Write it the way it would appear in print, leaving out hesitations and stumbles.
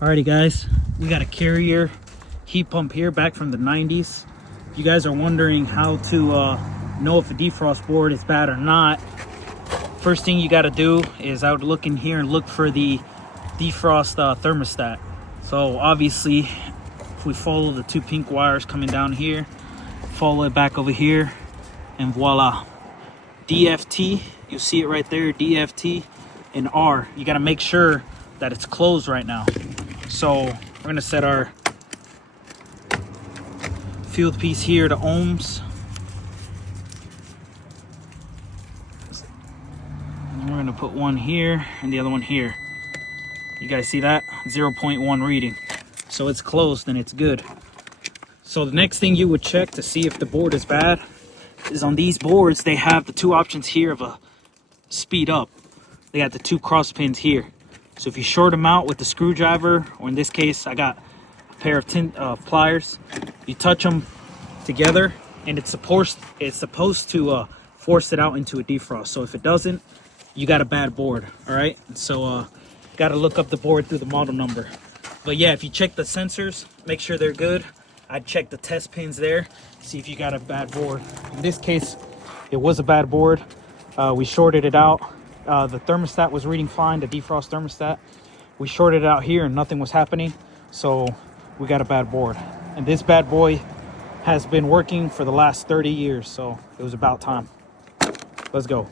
Alrighty guys, we got a Carrier heat pump here back from the 90s. If you guys are wondering how to know if a defrost board is bad or not, first thing you got to do is I would look in here and look for the defrost thermostat. So obviously if we follow the two pink wires coming down here, follow it back over here, and voila, DFT, you see it right there, DFT and R. You got to make sure that it's closed right now. So we're gonna set our field piece here to ohms. And we're gonna put one here and the other one here. You guys see that? 0.1 reading. So it's closed and it's good. So the next thing you would check to see if the board is bad is on these boards, they have the two options here of a speed up. They got the two cross pins here. So if you short them out with the screwdriver, or in this case, I got a pair of pliers, you touch them together and it's supposed to force it out into a defrost. So if it doesn't, you got a bad board, all right? So got to look up the board through the model number. But yeah, if you check the sensors, make sure they're good. I'd check the test pins there, see if you got a bad board. In this case, it was a bad board. We shorted it out. The thermostat was reading fine, the defrost thermostat. We shorted it out here and nothing was happening. So we got a bad board. And this bad boy has been working for the last 30 years. So it was about time. Let's go.